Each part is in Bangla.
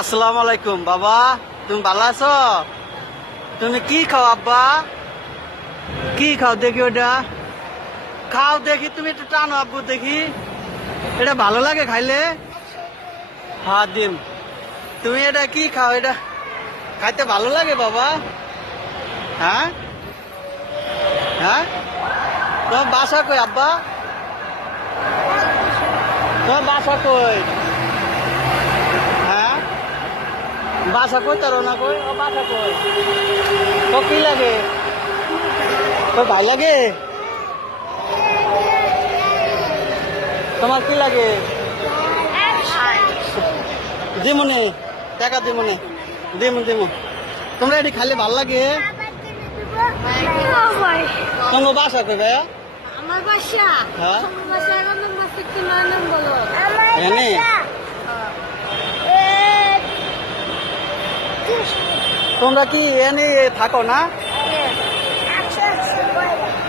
আসসালামু আলাইকুম বাবা, তুমি ভালো আছো? তুমি কি খাও আব্বা? কি খাও দেখি? ওটা খাও দেখি, তুমি একটু টানো আব্বু দেখি। এটা ভালো লাগে খাইলে? হ্যাঁ দিম। তুমি এটা কি খাও? এটা খাইতে ভালো লাগে বাবা? হ্যাঁ হ্যাঁ, তোমার বাসা কই আব্বা? তোমার বাসা কই? হ্যাঁ, বাসা কই তার না কই? ও বাসা কই? তো কি লাগে? তোর ভাই লাগে? তোমার কি লাগে? দিমুনি টাকা, দিমুনি দিমু। তোমরা এটি খাইলে ভাল লাগে? তোমার বাসা কই ভাইয়া? আমার বাসা হ্যাঁ, আমার বাসা এখন মাসে কি নাম বলো? এনে তোমরা কি এনে থাকো না?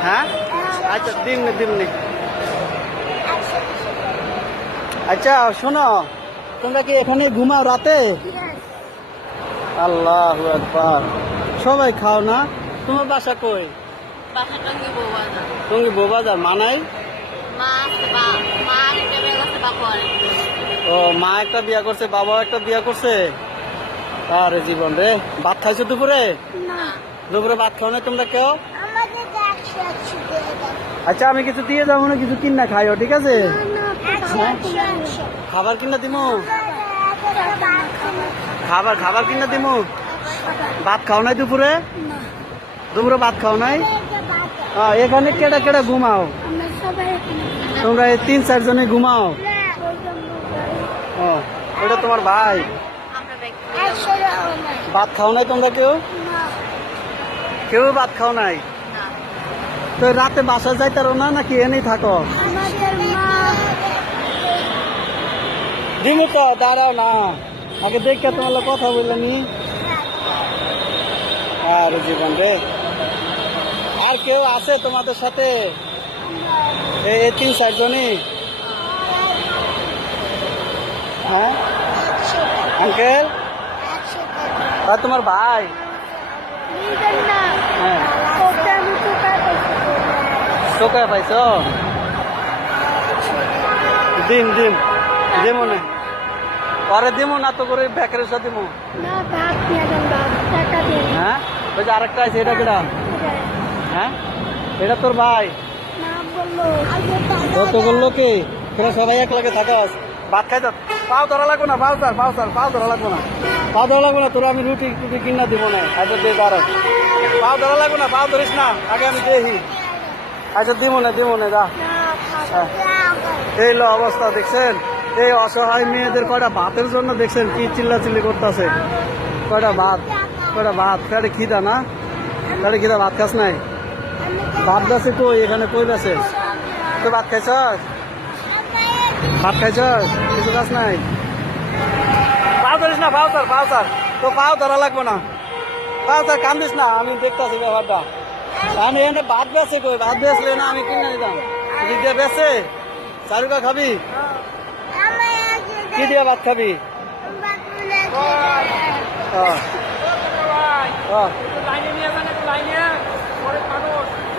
হ্যাঁ, আচ্ছা দিমনি। আচ্ছা শোনো, তোমরা কি এখানে ঘুমাও রাতে? আল্লাহু আকবার, সবাই খাও না? তোমার বাসা কই? বাসা টঙ্গি বউবাজার। তুমি বোবাজার মানাই? মা আছে মা একটা বেগ আছে বাবা আরেকটা। ও, মা একটা বিয়া করছে, বাবা একটা বিয়া করছে। আরে জীবন রে, ভাত খাইছো দুপুরে? না দুপুরে ভাত খাও না তোমরা কেউ? আমাদের 100 দিয়ে দাও। আচ্ছা আমি কিছু দিয়ে যাবো না, কিছু কিনা খাইও, ঠিক আছে? না খাবার কিনা দিমু? খাবার কিনা দিমু? ভাত খাও নাই দুপুরে? দুপুরে ভাত খাও নাই? এখানে কেডা কেডা ঘুমাও? আমরা সবাই তোমরা এই 3-4 জনে ঘুমাও? ও, এটা তোমার ভাই? আমরা ব্যাগ ভাত খাও নাই তোমরা কেউ? কেউ ভাত খাও নাই? তো রাতে বাসা যাইতারো না নাকি এনেই থাকো? আমাদের মা দিমু তো, দাঁড়াও না, আগে দেখে তোমার কথা বললে নি। আরে জীবন রে, আর কেউ আছে তোমাদের সাথে? এই 3-4 জনই? হ্যাঁ আঙ্কেল, আর তোমার ভাই? হ্যাঁ, টোকা পাইছ? দিমু না, পরে দিমু না তো করে বেকারের সাথে দিমু। হ্যাঁ, ওই যে আরেকটা আছে, এটা কেডা? হ্যাঁ, এটা তোর ভাই? কত বললো কি? তোরা সবাই এক লাগে থাকাস, ভাত খাই যাও। পাও ধরা লাগবো না, পাও ধরা লাগবো না, তোরা আমি রুটি কিনা দিব না। আচ্ছা দিয়ে দাঁড়ো, পাও ধরা লাগবো না, পাও ধরিস না, আগে আমি দেখি। আচ্ছা দিব না যা। এই লো অবস্থা দেখছেন, এই অসহায় মেয়েদের কয়টা ভাতের জন্য দেখছেন কি চিল্লাচিল্লি করতেছে। কয়টা ভাত তাহলে খিদা না? তাহলে খিদা, ভাত খাস নাই? ভাত গাছে কই? এখানে কই গাছে? তো ভাত খাইছস? কিছু গাছ নাই? পাও ধরিস না, পাও তো পাও ধরা লাগবো না, কান্দিস না, আমি দেখতেছি ব্যাপারটা। আমি এখানে ভাত বেছে কই? ভাত বেচলে না আমি কিনে নিতাম। এদিক দিয়ে বেছে চারুকা খাবি? কি দিয়ে ভাত খাবি?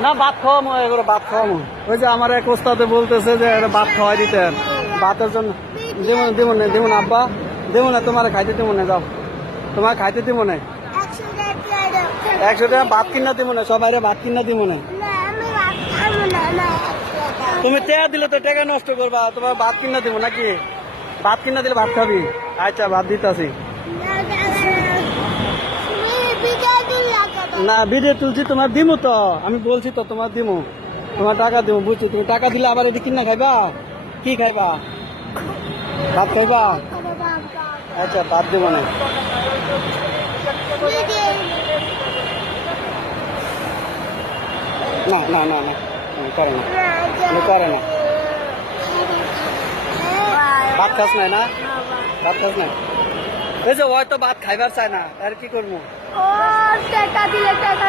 না ভাত খাওয়ামো, এগুলো ভাত খাওয়ামো। ওই যে আমার এক ওস্তাদে বলতেছে যে ভাত খাওয়াই দিতেন, ভাতের জন্য। দিব না আব্বা, দিব না, তোমার খাইতে দিব না, যাও, তোমার খাইতে দিব না। 100 টাকা ভাত কিনা দিব না, সবাই ভাত কিনা দিব না। তুমি টাকা দিলে তো টাকা নষ্ট করবা, তোমার ভাত কিনা দিব নাকি? ভাত কিনা দিলে ভাত খাবি? আচ্ছা ভাত দিতাছি। না ভিডিও তুলছি, তোমার দিমু তো, আমি বলছি তো তোমার দিমু, তোমার টাকা দিমু, বুঝছি। তুমি টাকা দিলে আবার এটি কিনা খাইবা? কি খাইবা? ভাত খাইবা? আচ্ছা ভাত দিব না। না করে না। ভাত খাস নাই না? ভাত খাস নাই? এই যে হয়তো ভাত খাইবার চায় না, আর কি করবো? টাকা দিলে টাকা